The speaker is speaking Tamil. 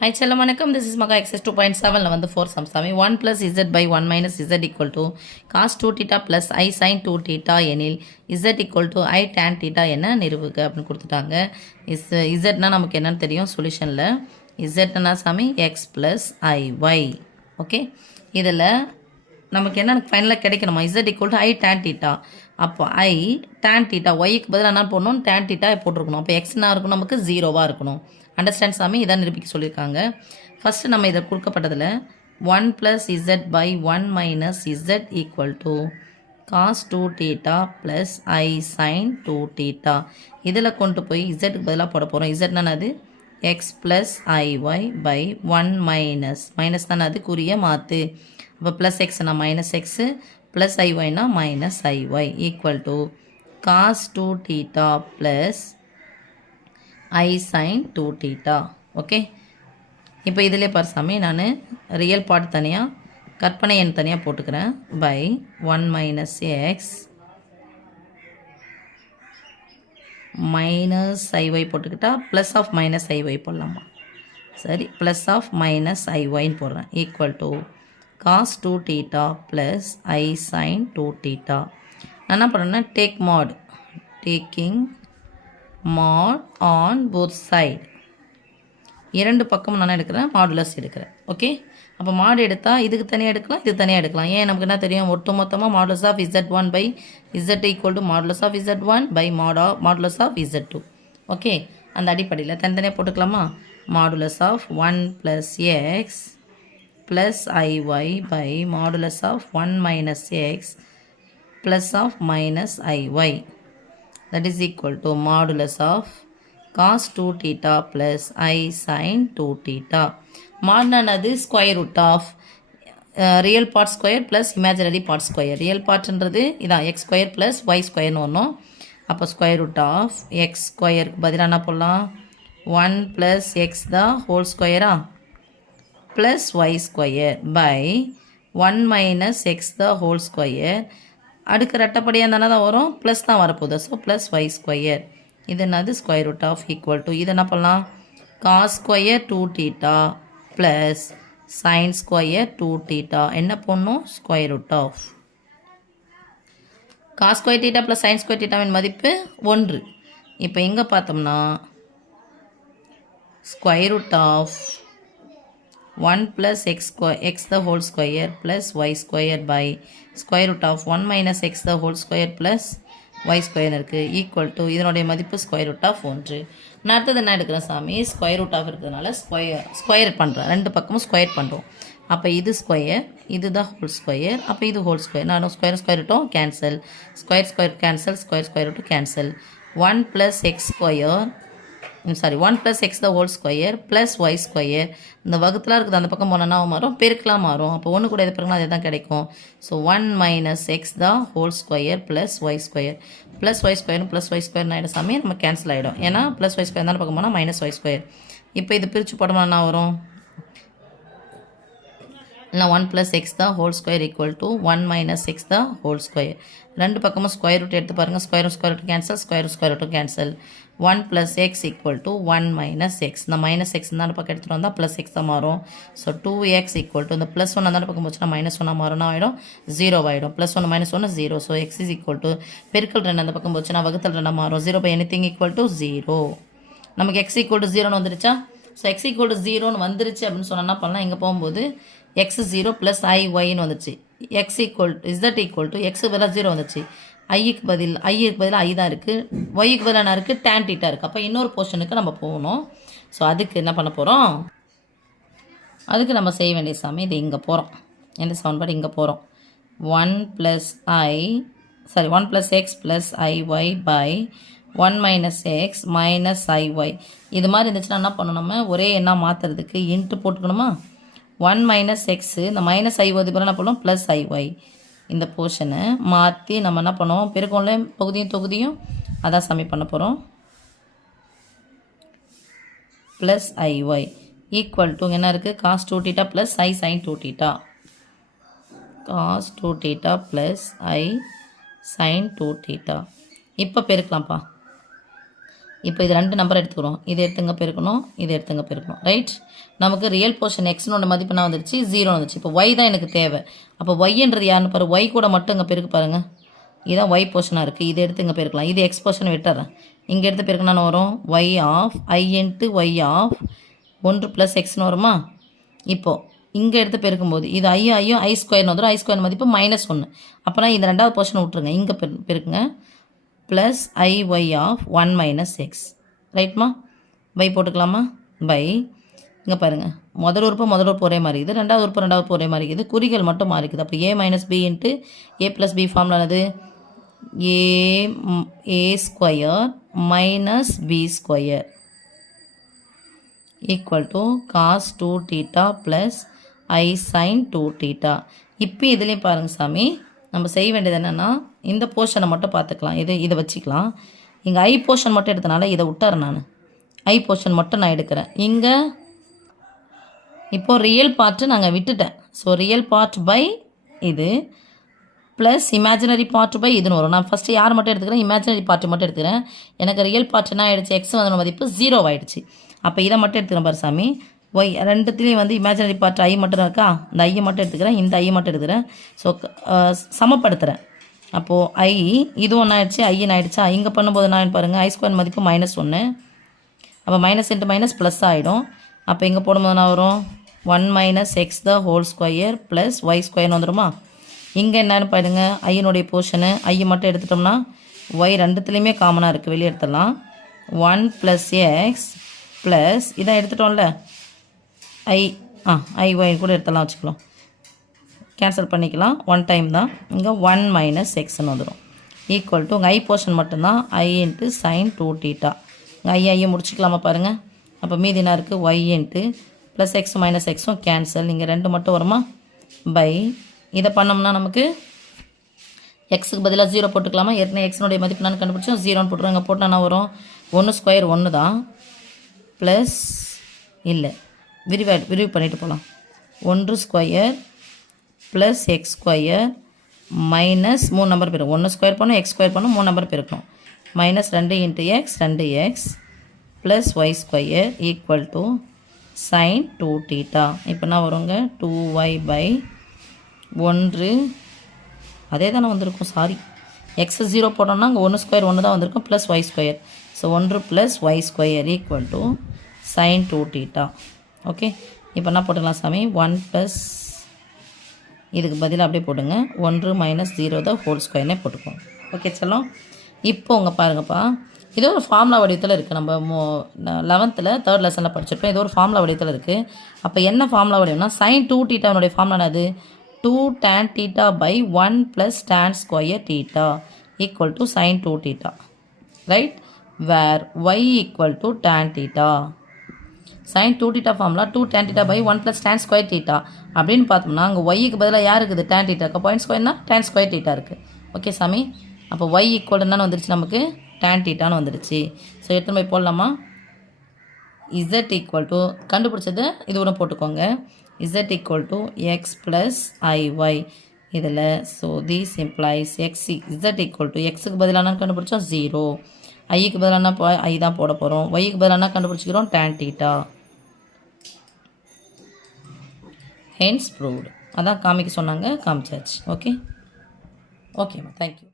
Hi, Chellam, vanakkam. This is Maga exercise 2.7 ல வந்து 4 sums சாமி 1 plus z by 1 minus z equal to cos 2 theta plus I sin 2 theta எனில் z equal to I tan theta என்ன நிரூபிக்க அப்படின்னு கொடுத்துட்டாங்க. zனா நமக்கு என்னன்னு தெரியும் சொல்யூஷனில். zனா சாமி x plus iy. ஓகே, இதில் நமக்கு என்ன ஃபைனலாக கிடைக்கணுமா? z equal to I tan theta. அப்போ I tan theta yக்கு பதிலாக என்ன போடணும்? tan theta போட்டிருக்கணும். அப்போ xனா இருக்கணும், நமக்கு 0வாக இருக்கணும். அண்டர்ஸ்டாண்ட் சாமி, இதான் நிரூபிக்க சொல்லியிருக்காங்க. ஃபஸ்ட்டு நம்ம இதை கொடுக்கப்பட்டதில் 1 + z by 1 minus z equal to cos 2 theta plus I sin 2 theta. இதில் கொண்டு போய் zக்கு பதிலாக போட போகிறோம். zனா அது x plus iy by 1 minus தானே அது குறிய மாற்று. அப்போ ப்ளஸ் எக்ஸ்னா மைனஸ் எக்ஸு ப்ளஸ் ஐஒய்னா minus i y equal to cos 2 theta plus I sin 2 theta. Okay, இப்போ இதிலே பார் சாமி, நான் ரியல் பார்ட் தனியாக கற்பனை எண் தனியாக போட்டுக்கிறேன். By 1 minus x minus i y போட்டுக்கிட்டா ப்ளஸ் ஆஃப் மைனஸ் ஐஒய் போடலாமா? சரி, ப்ளஸ் ஆஃப் மைனஸ் ஐஒய்ன்னு போடுறேன். Equal to cos 2 theta plus I sin 2 theta. நான் என்ன பண்ணுறேன்னா take mod, taking mod on both side. இரண்டு பக்கமும் நான் எடுக்கிறேன், மாடுலஸ் எடுக்கிறேன். ஓகே, அப்போ மாடு எடுத்தால் இதுக்கு தனியாக எடுக்கலாம், இது தனியாக எடுக்கலாம். ஏன் நமக்கு என்ன தெரியும்? ஒட்டு மொத்தமாக modulus of z1 by z equal to modulus of z1 by modulus of z2. Okay, அந்த அடிப்படையில் தனித்தனியாக போட்டுக்கலாமா? Modulus of 1 + x plus i y by modulus of 1 minus x plus of minus i y. that is equal to modulus of cos 2 theta plus I sin 2 theta. மாடுனானது square root of real part square plus imaginary part square. Real பார்ட்ன்றது இதான் எக்ஸ் ஸ்கொயர் ப்ளஸ் ஒய் ஸ்கொயர்னு வரணும். அப்போ ஸ்கொயர் ரூட் ஆஃப் எக்ஸ் ஸ்கொயருக்கு பதிலாக என்ன போடலாம்? 1 + x தான் ஹோல் ஸ்கொயரா plus y square by 1 minus x the whole square. அடுக்கு ரெட்டப்படியாக தானே தான் வரும், ப்ளஸ் தான் வரப்போகுது. So plus y square. இது என்னது? Square root of equal to இது என்ன பண்ணலாம்? Cos square 2 theta plus sine square 2 theta. என்ன பண்ணணும்? Square root of cos square theta plus sine square thetaவின் மதிப்பு 1. இப்போ எங்கே பார்த்தோம்னா square root of 1 + x the whole square plus y square by square root of 1 minus x the whole square plus y square இருக்குது ஈக்குவல் டு இதனுடைய மதிப்பு ஸ்கொயர் ரூட் ஆஃப் 1. நான் அடுத்தது என்ன எடுக்கிறேன் சாமி? ஸ்கொயர் ரூட் ஆஃப் இருக்கிறதுனால ஸ்கொயர் பண்ணுறேன், ரெண்டு பக்கமும் ஸ்கொயர் பண்ணுறோம். அப்போ இது ஸ்கொயர், இது தான் ஹோல் ஸ்கொயர், அப்போ இது ஹோல் ஸ்கொயர். நான் ஸ்கொயர் ரூட்டும் கேன்சல், ஸ்கொயர் கேன்சல், ஸ்கொயர் ரூட்டும் cancel. 1 + x square 1 + x the whole square plus y square. இந்த வகுத்தில் இருக்குது அந்த பக்கம் போனோன்னா மாறும், பெருக்கலாம் மாறும். அப்போ ஒன்று கூட எது பெருக்கலாம் அதே தான் கிடைக்கும். So 1 minus x the whole square plus y square. Plus y ஸ்கொயரும் ப்ளஸ் ஒய் ஸ்கொயர் ஆகிடும் சாமி, நம்ம கேன்சல் ஆகிடும். ஏன்னா ப்ளஸ் ஒய் ஸ்கொயர் தானே பக்கம் போனால் மைனஸ் ஒய் ஸ்கொயர். இப்போ இது பிரித்து போட்டோம்னா என்ன வரும்? இல்லை 1 + x the whole square equal to 1 minus x the whole square. ரெண்டு பக்கமும் ஸ்கொயர் ரூட் எடுத்து பாருங்கள். ஸ்கொயர் ரூட் கேன்சல், ஸ்கொயர் ரூட்டும் cancel. 1 + x equal to 1 minus x. இந்த மைனஸ் எக்ஸ் இந்த பக்கம் எடுத்துகிட்டு வந்தால் ப்ளஸ் எக்ஸ் தான் மாறும். ஸோ 2x equal to இந்த ப்ளஸ் 1 அந்த பக்கம் போச்சுன்னா மைனஸ் 1 மாறும்னா ஆகிடும், 0 ஆகிடும். +1 -1 0. So x is equal to பெருக்கல் 2 அந்த பக்கம் போச்சுன்னா வகுத்தல் 2 மாறும். 0 by anything equal to 0. நமக்கு x equal to 0ன்னு வந்துருச்சா? ஸோ x equal to 0ன்னு வந்துருச்சு அப்படின்னு சொன்னால் என்ன பண்ணலாம்? இங்கே போகும்போது x 0 + iy வந்துச்சு. x equal to z equal to x பதிலாக 0 வந்துச்சு. ஐக்கு பதிலாக ஐ தான் இருக்குது, ஒய்க்கு பதிலாக என்ன இருக்குது? tan theta இருக்குது. அப்போ இன்னொரு போர்ஷனுக்கு நம்ம போகணும். ஸோ அதுக்கு என்ன பண்ண போகிறோம்? அதுக்கு நம்ம செய்ய வேண்டிய சாமி இது இங்கே போகிறோம். எந்த சமன்பாடு இங்கே போகிறோம்? 1 + x + iy by 1 minus x minus iy. இது மாதிரி இருந்துச்சுன்னா என்ன பண்ணணும்? நம்ம ஒரே எண்ணா மாற்றுறதுக்கு இன்ட்டு போட்டுக்கணுமா? 1 minus x இந்த மைனஸ் ஐ ஒதுக்கு என்ன பண்ணணும்? ப்ளஸ் ஐஒய். இந்த போர்ஷனை மாற்றி நம்ம என்ன பண்ணுவோம்? பெருக்கோம்ல பகுதியும் தொகுதியும் அதான் சாமி பண்ண போகிறோம். ப்ளஸ் ஐஒய் ஈக்குவல் டு என்ன இருக்குது? Cos 2 theta plus I sin 2 theta. Cos 2 theta plus I sin 2 theta. இப்போ பெருக்கலாம்ப்பா. இப்போ இது ரெண்டு நம்பர் எடுத்துக்கிறோம். இதை எடுத்துங்க பெருக்கணும், இதை எடுத்துங்க பெருக்கணும். ரைட்? நமக்கு ரியல் போர்ஷன் எக்ஸ்னோட மதிப்பு என்ன வந்துருச்சு? 0 வந்துச்சு. இப்போ ஒய் தான் எனக்கு தேவை. அப்போ ஒய்ன்றது யாருன்னு பாரு, ஒய் கூட மட்டும் இங்கே பெருக்கு பாருங்கள். இதுதான் ஒய் போர்ஷனாக இருக்குது. இதை எடுத்து இங்கே பெருக்கலாம். இது எக்ஸ் போர்ஷன் விட்டுறேன். இங்கே எடுத்து பெருக்கணும்னு வரும் y of i into y of 1 + எக்ஸ்னு வருமா? இப்போது இங்கே எடுத்து பெருக்கும்போது இது ஐயும் ஐ ஸ்கொயர்னு வந்துடும். ஐ ஸ்கொயர் மதிப்பு -1. அப்போனா இந்த ரெண்டாவது போர்ஷனை விட்டுருங்க. இங்கே பெருக்குங்க plus i y of 1 - x. ரைட்மா? பை போட்டுக்கலாமா? பை இங்கே பாருங்கள், முதல் உறுப்பு ஒரே மாதிரி இருக்குது, ரெண்டாவது உறுப்பு ஒரே மாதிரி இருக்குது, குறிகள் மட்டும் மாறிக்குது. அப்போ a - b into a + b ஃபார்முலானது a square minus b square equal to cos 2θ plus i sine 2θ. இப்போ இதுலேயும் பாருங்கள் சாமி, நம்ம செய்ய வேண்டியது என்னென்னா இந்த போர்ஷனை மட்டும் பார்த்துக்கலாம். இதை வச்சுக்கலாம். இங்கே ஐ போர்ஷன் மட்டும் எடுத்தனால இதை விட்டுறேன். நான் ஐ போர்ஷன் மட்டும் நான் எடுக்கிறேன். இங்கே இப்போது ரியல் பார்ட்டு நாங்கள் விட்டுட்டேன். ஸோ ரியல் பார்ட் பை இது ப்ளஸ் இமேஜினரி பார்ட் பை இதுன்னு வரும். நான் ஃபஸ்ட்டு யார் மட்டும் எடுத்துக்கிறேன்? இமேஜினரி பார்ட்டு மட்டும் எடுத்துக்கிறேன். எனக்கு ரியல் பார்ட் என்ன ஆகிடுச்சு? எக்ஸ் வந்து மதிப்பு 0 ஆகிடுச்சு. அப்போ இதை மட்டும் எடுத்துக்கிறேன் பாரு சாமி. ஒய் ரெண்டுத்துலேயும் வந்து இமேஜினரி பார்ட் ஐ மட்டும் இருக்கா? இந்த ஐயை மட்டும் எடுத்துக்கிறேன், இந்த ஐயை மட்டும் எடுத்துக்கிறேன். ஸோ சமப்படுத்துகிறேன். அப்போது ஐ இது ஒன்று ஆகிடுச்சு, ஐன்னு ஆகிடுச்சா? இங்கே பண்ணும்போது என்ன பாருங்கள், ஐ ஸ்கொயர் மதிப்பு -1. அப்போ மைனஸ் இன்ட்டு மைனஸ் ப்ளஸ் ஆகிடும். அப்போ இங்கே போடும்போது என்ன வரும்? 1 - x the whole square plus y ஸ்கொயர்னு வந்துடுமா? இங்கே என்னென்னு பாருங்க, ஐயினுடைய போர்ஷனு ஐ மட்டும் எடுத்துட்டோம்னா ஒய் ரெண்டுத்துலேயுமே காமனாக இருக்குது, வெளியே எடுத்துடலாம். 1 + எக்ஸ் ப்ளஸ் இதான் எடுத்துட்டோம்ல ஐ ஒய் கூட எடுத்துடலாம், வச்சுக்கலாம், கேன்சல் பண்ணிக்கலாம். 1 டைம் தான். இங்கே 1 - எக்ஸ்ன்னு வந்துடும் ஈக்குவல் டு உங்கள் ஐ போர்ஷன் மட்டும்தான் ஐ இன்ட்டு சைன் 2θ. இங்கே ஐயை முடிச்சுக்கலாமா பாருங்கள். அப்போ மீதி என்ன இருக்குது? Y into plus x minus எக்ஸும் கேன்சல். இங்கே 2 மட்டும் வருமா? பை இதை பண்ணோம்னா நமக்கு எக்ஸுக்கு பதிலாக 0 போட்டுக்கலாமா? ஏற்கனவே எக்ஸினுடைய மதிப்பு நான் கண்டுபிடிச்சோம், 0ன்னு போட்டுருவோம். இங்கே போட்டால் என்ன வரும்? 1 ஸ்கொயர் 1 தான் ப்ளஸ் இல்லை விரிவு பண்ணிட்டு போகலாம். 1 square plus X square minus 3 number பெருக்கும். 1 ஸ்கொயர் பண்ணணும், எக்ஸ் ஸ்கொயர் பண்ணணும், 3 நம்பர் பெருக்கணும். -2 × x 2x plus y square equal to sine 2θ. இப்போ என்ன வருங்க? 2y/1 அதே தானே வந்திருக்கும். சாரி, எக்ஸ் 0 போட்டோம்னா அங்கே 1 ஸ்கொயர் 1 தான் வந்திருக்கும் plus y square. So 1 + y square equal to sine 2θ. Okay, இப்போ என்ன போட்டுக்கலாம் சாமி? 1 இதுக்கு பதிலாக அப்படியே போடுங்க 1 - 0 த ஹோல் ஸ்கொயர்னே போட்டுக்கோங்க. ஓகே செல்லம், இப்போ உங்கள் பாருங்கப்பா, இது ஒரு ஃபார்முலா வடிவத்தில் இருக்குது. நம்ம 11th 3rd லெசனில் படிச்சிருப்போம். இது ஒரு ஃபார்முலா வடிவத்தில் இருக்குது. அப்போ என்ன ஃபார்முலா வடிவம்னா சைன் 2θனுடைய ஃபார்முலா அது 2 tan θ/1 + tan square θ equal to sine 2θ. Right? Where y equal to tan θ. Sine 2θ formula 2 tan θ/1 + tan square θ அப்படின்னு பார்த்தோம்னா அங்கே ஒய்க்கு பதிலாக யார் இருக்குது? tan θ இருக்குது. பாயிண்ட் ஸ்கொயர்னா tan ஸ்கொயர் θ இருக்குது. ஓகே சாமி, அப்போ y ஈக்குவல் என்னன்னு வந்துருச்சு? நமக்கு tan θன்னு வந்துருச்சு. ஸோ எடுத்து போய் போடலாமா? z ஈக்குவல் டு கண்டுபிடிச்சது இது ஒன்று போட்டுக்கோங்க. z equal to x plus ஐy இதில். So this implies z equal to எக்ஸுக்கு பதிலான கண்டுபிடிச்சோம் 0, ஐக்கு பதிலான ஐ தான் போட போகிறோம், ஒய்க்கு பதிலான கண்டுபிடிச்சிக்கிறோம் tan θ. Hence proved. அதான் காமிக்க சொன்னாங்க, காமிச்சாச்சு. ஓகே ஓகேம்மா, தேங்க்யூ.